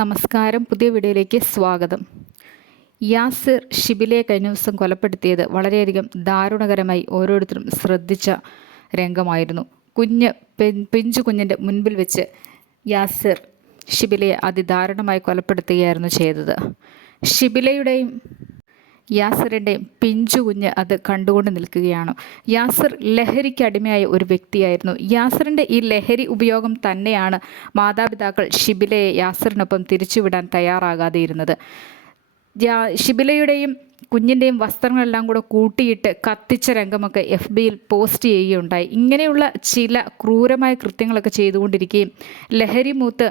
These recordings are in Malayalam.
നമസ്കാരം. പുതിയ വീഡിയോയിലേക്ക് സ്വാഗതം. യാസിർ ഷിബിലയെ കഴിഞ്ഞ ദിവസം കൊലപ്പെടുത്തിയത് വളരെയധികം ദാരുണകരമായി ഓരോരുത്തരും ശ്രദ്ധിച്ച രംഗമായിരുന്നു. പിഞ്ചു കുഞ്ഞിൻ്റെ മുൻപിൽ വെച്ച് യാസിർ ഷിബിലയെ അതിദാരുണമായി കൊലപ്പെടുത്തുകയായിരുന്നു ചെയ്തത്. ഷിബിലയുടെയും യാസിറിൻ്റെയും പിഞ്ചു കുഞ്ഞ് അത് കണ്ടുകൊണ്ട് നിൽക്കുകയാണ്. യാസിർ ലഹരിക്ക് അടിമയായ ഒരു വ്യക്തിയായിരുന്നു. യാസിറിൻ്റെ ഈ ലഹരി ഉപയോഗം തന്നെയാണ് മാതാപിതാക്കൾ ഷിബിലയെ യാസിറിനൊപ്പം തിരിച്ചുവിടാൻ തയ്യാറാകാതെ ഇരുന്നത്. ഷിബിലയുടെയും കുഞ്ഞിൻ്റെയും വസ്ത്രങ്ങളെല്ലാം കൂടെ കൂട്ടിയിട്ട് കത്തിച്ച രംഗമൊക്കെ FBയിൽ പോസ്റ്റ് ചെയ്യുകയുണ്ടായി. ഇങ്ങനെയുള്ള ചില ക്രൂരമായ കൃത്യങ്ങളൊക്കെ ചെയ്തുകൊണ്ടിരിക്കുകയും ലഹരി മൂത്ത്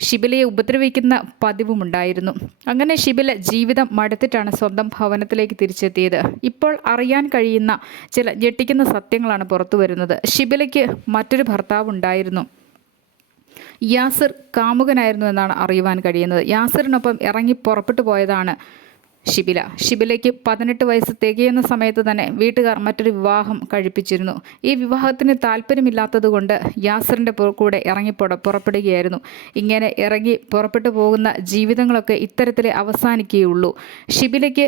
ഷിബിലയെ ഉപദ്രവിക്കുന്ന പതിവുമുണ്ടായിരുന്നു. അങ്ങനെ ഷിബില ജീവിതം മടുത്തിട്ടാണ് സ്വന്തം ഭവനത്തിലേക്ക് തിരിച്ചെത്തിയത്. ഇപ്പോൾ അറിയാൻ കഴിയുന്ന ചില ഞെട്ടിക്കുന്ന സത്യങ്ങളാണ് പുറത്തു വരുന്നത്. ഷിബിലയ്ക്ക് മറ്റൊരു ഭർത്താവ് ഉണ്ടായിരുന്നു. യാസിർ കാമുകനായിരുന്നു എന്നാണ് അറിയുവാൻ കഴിയുന്നത്. യാസിറിനൊപ്പം ഇറങ്ങി പുറപ്പെട്ടു പോയതാണ് ഷിബിലയ്ക്ക് 18 വയസ്സ് തികയുന്ന സമയത്ത് തന്നെ വീട്ടുകാർ മറ്റൊരു വിവാഹം കഴിപ്പിച്ചിരുന്നു. ഈ വിവാഹത്തിന് താല്പര്യമില്ലാത്തത് കൊണ്ട് യാസിറിൻ്റെ കൂടെ പുറപ്പെടുകയായിരുന്നു. ഇങ്ങനെ ഇറങ്ങി പുറപ്പെട്ടു പോകുന്ന ജീവിതങ്ങളൊക്കെ ഇത്തരത്തിലേ അവസാനിക്കുകയുള്ളൂ. ഷിബിലയ്ക്ക്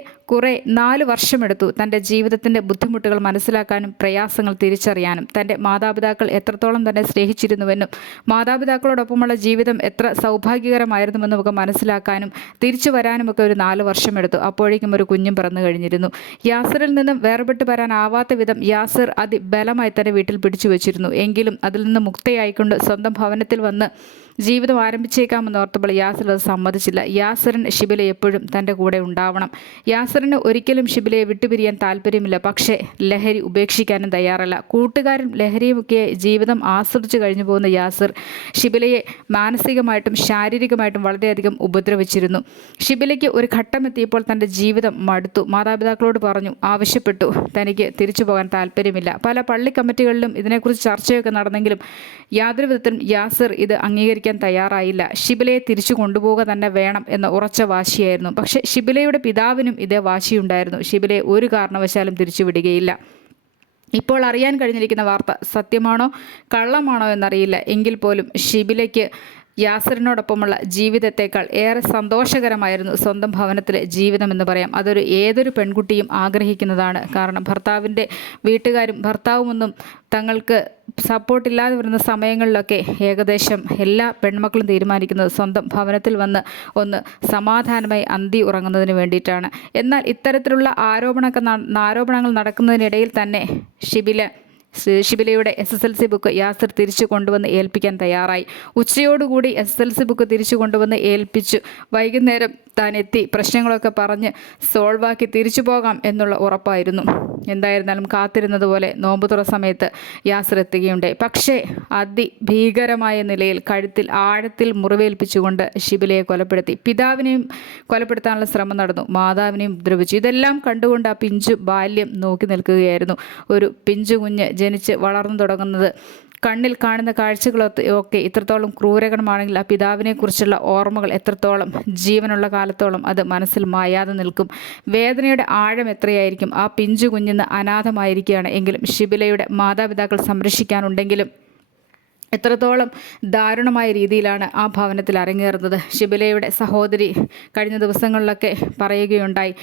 4 വർഷമെടുത്തു തൻ്റെ ജീവിതത്തിൻ്റെ ബുദ്ധിമുട്ടുകൾ മനസ്സിലാക്കാനും പ്രയാസങ്ങൾ തിരിച്ചറിയാനും തൻ്റെ മാതാപിതാക്കൾ എത്രത്തോളം തന്നെ സ്നേഹിച്ചിരുന്നുവെന്നും മാതാപിതാക്കളോടൊപ്പമുള്ള ജീവിതം എത്ര സൗഭാഗ്യകരമായിരുന്നുവെന്നും ഒക്കെ മനസ്സിലാക്കാനും തിരിച്ചു വരാനുമൊക്കെ ഒരു 4 വർഷമെടുത്തു. അപ്പോഴേക്കും ഒരു കുഞ്ഞും പിറന്നു കഴിഞ്ഞിരുന്നു. യാസിറിൽ നിന്നും വേർപെട്ട് വരാനാവാത്ത വിധം യാസിർ അതിബലമായി തന്നെ വീട്ടിൽ പിടിച്ചു വെച്ചിരുന്നു. എങ്കിലും അതിൽ നിന്ന് മുക്തയായിക്കൊണ്ട് സ്വന്തം ഭവനത്തിൽ വന്ന് ജീവിതം ആരംഭിച്ചേക്കാമെന്ന് ഓർത്തപ്പോൾ യാസിർ അത് സമ്മതിച്ചില്ല. യാസിറിന് ഷിബില എപ്പോഴും തൻ്റെ കൂടെ ഉണ്ടാവണം. യാസിറിന് ഒരിക്കലും ഷിബിലയെ വിട്ടുപിരിയാൻ താല്പര്യമില്ല. പക്ഷേ ലഹരി ഉപേക്ഷിക്കാനും തയ്യാറല്ല. കൂട്ടുകാരും ലഹരിയുമൊക്കെ ജീവിതം ആസ്വദിച്ച് കഴിഞ്ഞു പോകുന്ന യാസിർ ഷിബിലയെ മാനസികമായിട്ടും ശാരീരികമായിട്ടും വളരെയധികം ഉപദ്രവിച്ചിരുന്നു. ഷിബിലയ്ക്ക് ഒരു ഘട്ടം എത്തിയപ്പോൾ തൻ്റെ ജീവിതം മടുത്തു. മാതാപിതാക്കളോട് ആവശ്യപ്പെട്ടു തനിക്ക് തിരിച്ചു പോകാൻ താല്പര്യമില്ല. പല പള്ളി കമ്മിറ്റികളിലും ഇതിനെക്കുറിച്ച് ചർച്ചയൊക്കെ നടന്നെങ്കിലും യാതൊരു വിധത്തിലും യാസിർ ഇത് അംഗീകരിക്കാൻ തയ്യാറായില്ല. ഷിബിലയെ തിരിച്ചു കൊണ്ടുപോവുക തന്നെ വേണം എന്ന ഉറച്ച വാശിയായിരുന്നു. പക്ഷേ ഷിബിലയുടെ പിതാവിനും ഇതേ വാശിയുണ്ടായിരുന്നു. ഷിബിലയെ ഒരു കാരണവശാലും തിരിച്ചുവിടുകയില്ല. ഇപ്പോൾ അറിയാൻ കഴിഞ്ഞിരിക്കുന്ന വാർത്ത സത്യമാണോ കള്ളമാണോ എന്നറിയില്ല. എങ്കിൽ പോലും ഷിബിലയ്ക്ക് യാസിറിനോടൊപ്പമുള്ള ജീവിതത്തേക്കാൾ ഏറെ സന്തോഷകരമായിരുന്നു സ്വന്തം ഭവനത്തിലെ ജീവിതമെന്ന് പറയാം. ഏതൊരു പെൺകുട്ടിയും ആഗ്രഹിക്കുന്നതാണ്. കാരണം ഭർത്താവിൻ്റെ വീട്ടുകാരും ഭർത്താവുമൊന്നും തങ്ങൾക്ക് സപ്പോർട്ടില്ലാതെ വരുന്ന സമയങ്ങളിലൊക്കെ ഏകദേശം എല്ലാ പെൺമക്കളും തീരുമാനിക്കുന്നത് സ്വന്തം ഭവനത്തിൽ വന്ന് ഒന്ന് സമാധാനമായി അന്തി ഉറങ്ങുന്നതിന് വേണ്ടിയിട്ടാണ്. എന്നാൽ ഇത്തരത്തിലുള്ള ആരോപണങ്ങൾ നടക്കുന്നതിനിടയിൽ തന്നെ ഷിബിലയുടെ SSLC ബുക്ക് യാസിർ തിരിച്ചു കൊണ്ടുവന്ന് ഏൽപ്പിക്കാൻ തയ്യാറായി. ഉച്ചയോടുകൂടി SSLC ബുക്ക് തിരിച്ചു കൊണ്ടുവന്ന് ഏൽപ്പിച്ചു. വൈകുന്നേരം താൻ എത്തി പ്രശ്നങ്ങളൊക്കെ പറഞ്ഞ് സോൾവാക്കി തിരിച്ചു പോകാം എന്നുള്ള ഉറപ്പായിരുന്നു. എന്തായിരുന്നാലും കാത്തിരുന്നത് പോലെ നോമ്പുതുറ സമയത്ത് യാസിർ എത്തുകയുണ്ടായി. പക്ഷേ അതിഭീകരമായ നിലയിൽ കഴുത്തിൽ ആഴത്തിൽ മുറിവേൽപ്പിച്ചുകൊണ്ട് ഷിബിലയെ കൊലപ്പെടുത്തി. പിതാവിനെയും കൊലപ്പെടുത്താനുള്ള ശ്രമം നടന്നു. മാതാവിനെയും ഉപദ്രവിച്ചു. ഇതെല്ലാം കണ്ടുകൊണ്ട് ആ പിഞ്ചു ബാല്യം നോക്കി നിൽക്കുകയായിരുന്നു. ഒരു പിഞ്ചു കുഞ്ഞ് ജനിച്ച് വളർന്നു തുടങ്ങുന്നത് കണ്ണിൽ കാണുന്ന കാഴ്ചകളൊക്കെ ഇത്രത്തോളം ക്രൂരകരമാണെങ്കിൽ ആ പിതാവിനെക്കുറിച്ചുള്ള ഓർമ്മകൾ എത്രത്തോളം ജീവനുള്ള കാലത്തോളം അത് മനസ്സിൽ മായാതെ നിൽക്കും. വേദനയുടെ ആഴം എത്രയായിരിക്കും. ആ പിഞ്ചു കുഞ്ഞിന്ന് അനാഥമായിരിക്കുകയാണ്. എങ്കിലും ഷിബിലയുടെ മാതാപിതാക്കൾ സംരക്ഷിക്കാനുണ്ടെങ്കിലും എത്രത്തോളം ദാരുണമായ രീതിയിലാണ് ആ ഭവനത്തിൽ അരങ്ങേറുന്നത്. ഷിബിലയുടെ സഹോദരി കഴിഞ്ഞ ദിവസങ്ങളിലൊക്കെ പറയുകയുണ്ടായി,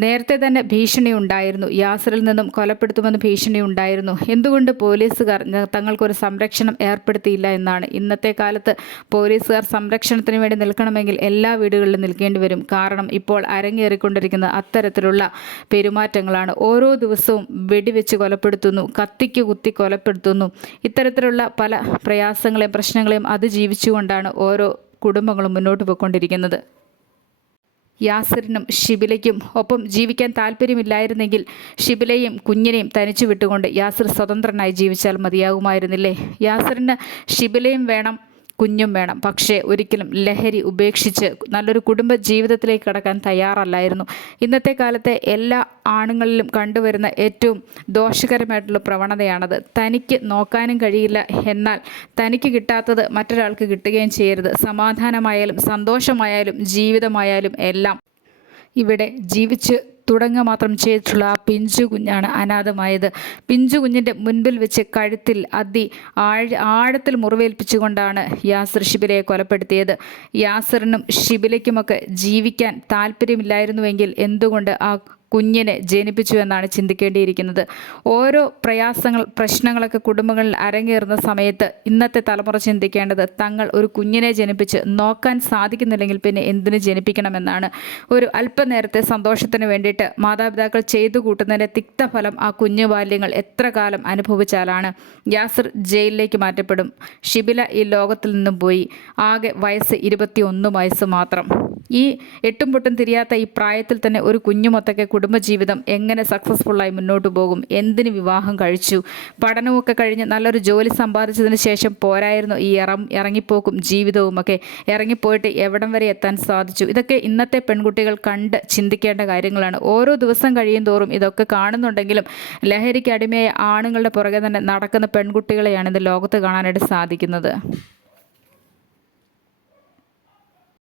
നേരത്തെ തന്നെ ഭീഷണി ഉണ്ടായിരുന്നു. യാസിറിൽ നിന്നും കൊലപ്പെടുത്തുമെന്ന് ഭീഷണി ഉണ്ടായിരുന്നു. എന്തുകൊണ്ട് പോലീസുകാർ തങ്ങൾക്കൊരു സംരക്ഷണം ഏർപ്പെടുത്തിയില്ല എന്നാണ്. ഇന്നത്തെ കാലത്ത് പോലീസുകാർ സംരക്ഷണത്തിന് വേണ്ടി നിൽക്കണമെങ്കിൽ എല്ലാ വീടുകളിലും നിൽക്കേണ്ടി വരും. കാരണം ഇപ്പോൾ അരങ്ങേറിക്കൊണ്ടിരിക്കുന്ന അത്തരത്തിലുള്ള പെരുമാറ്റങ്ങളാണ്. ഓരോ ദിവസവും വെടിവെച്ച് കൊലപ്പെടുത്തുന്നു, കത്തിക്ക് കുത്തി കൊലപ്പെടുത്തുന്നു. ഇത്തരത്തിലുള്ള പല പ്രയാസങ്ങളെയും പ്രശ്നങ്ങളെയും അതിജീവിച്ചുകൊണ്ടാണ് ഓരോ കുടുംബങ്ങളും മുന്നോട്ട് പോയിക്കൊണ്ടിരിക്കുന്നത്. യാസിറിനും ഷിബിലയ്ക്കും ഒപ്പം ജീവിക്കാൻ താല്പര്യമില്ലായിരുന്നെങ്കിൽ ഷിബിലയും കുഞ്ഞിനെയും തനിച്ചു വിട്ടുകൊണ്ട് യാസിർ സ്വതന്ത്രനായി ജീവിച്ചാൽ മതിയാകുമായിരുന്നില്ലേ? യാസിറിന് ഷിബിലയും വേണം, കുഞ്ഞും വേണം. പക്ഷേ ഒരിക്കലും ലഹരി ഉപേക്ഷിച്ച് നല്ലൊരു കുടുംബ ജീവിതത്തിലേക്ക് കടക്കാൻ തയ്യാറല്ലായിരുന്നു. ഇന്നത്തെ കാലത്തെ എല്ലാ ആണുങ്ങളിലും കണ്ടുവരുന്ന ഏറ്റവും ദോഷകരമായിട്ടുള്ള പ്രവണതയാണത്. തനിക്ക് നോക്കാനും കഴിയില്ല, എന്നാൽ തനിക്ക് കിട്ടാത്തത് മറ്റൊരാൾക്ക് കിട്ടുകയും ചെയ്യരുത്. സമാധാനമായാലും സന്തോഷമായാലും ജീവിതമായാലും എല്ലാം ഇവിടെ ജീവിച്ച് തുടങ്ങുക മാത്രം ചെയ്തിട്ടുള്ള ആ പിഞ്ചു കുഞ്ഞാണ് അനാഥമായത്. പിഞ്ചു കുഞ്ഞിൻ്റെ മുൻപിൽ വെച്ച് കഴുത്തിൽ ആഴത്തിൽ മുറിവേൽപ്പിച്ചുകൊണ്ടാണ് യാസിർ ഷിബിലയെ കൊലപ്പെടുത്തിയത്. യാസിറിനും ഷിബിലയ്ക്കുമൊക്കെ ജീവിക്കാൻ താല്പര്യമില്ലായിരുന്നുവെങ്കിൽ എന്തുകൊണ്ട് ആ കുഞ്ഞിനെ ജനിപ്പിച്ചു എന്നാണ് ചിന്തിക്കേണ്ടിയിരിക്കുന്നത്. ഓരോ പ്രശ്നങ്ങളൊക്കെ കുടുംബങ്ങളിൽ അരങ്ങേറുന്ന സമയത്ത് ഇന്നത്തെ തലമുറ ചിന്തിക്കേണ്ടത് തങ്ങൾ ഒരു കുഞ്ഞിനെ ജനിപ്പിച്ച് നോക്കാൻ സാധിക്കുന്നില്ലെങ്കിൽ പിന്നെ എന്തിനു ജനിപ്പിക്കണമെന്നാണ്. ഒരു അല്പനേരത്തെ സന്തോഷത്തിന് വേണ്ടിയിട്ട് മാതാപിതാക്കൾ ചെയ്തു കൂട്ടുന്നതിൻ്റെ തിക്തഫലം ആ കുഞ്ഞു ബാല്യങ്ങൾ എത്ര കാലം അനുഭവിച്ചാലാണ്. യാസിർ ജയിലിലേക്ക് മാറ്റപ്പെടും. ഷിബില ഈ ലോകത്തിൽ നിന്നും പോയി. ആകെ വയസ്സ് 21 വയസ്സ് മാത്രം. ഈ എട്ടും പൊട്ടും തിരിയാത്ത ഈ പ്രായത്തിൽ തന്നെ ഒരു കുഞ്ഞുമൊത്തൊക്കെ കുടുംബജീവിതം എങ്ങനെ സക്സസ്ഫുള്ളായി മുന്നോട്ട് പോകും? എന്തിന് വിവാഹം കഴിച്ചു? പഠനമൊക്കെ കഴിഞ്ഞ് നല്ലൊരു ജോലി സമ്പാദിച്ചതിന് ശേഷം പോരായിരുന്നു ഈ ഇറങ്ങിപ്പോക്കും ജീവിതവുമൊക്കെ? ഇറങ്ങിപ്പോയിട്ട് എവിടം വരെ എത്താൻ സാധിച്ചു? ഇതൊക്കെ ഇന്നത്തെ പെൺകുട്ടികൾ കണ്ട് ചിന്തിക്കേണ്ട കാര്യങ്ങളാണ്. ഓരോ ദിവസം കഴിയും തോറും ഇതൊക്കെ കാണുന്നുണ്ടെങ്കിലും ലഹരിക്ക് അടിമയായ ആണുങ്ങളുടെ പുറകെ തന്നെ നടക്കുന്ന പെൺകുട്ടികളെയാണ് ഇത് ലോകത്ത് കാണാനായിട്ട് സാധിക്കുന്നത്.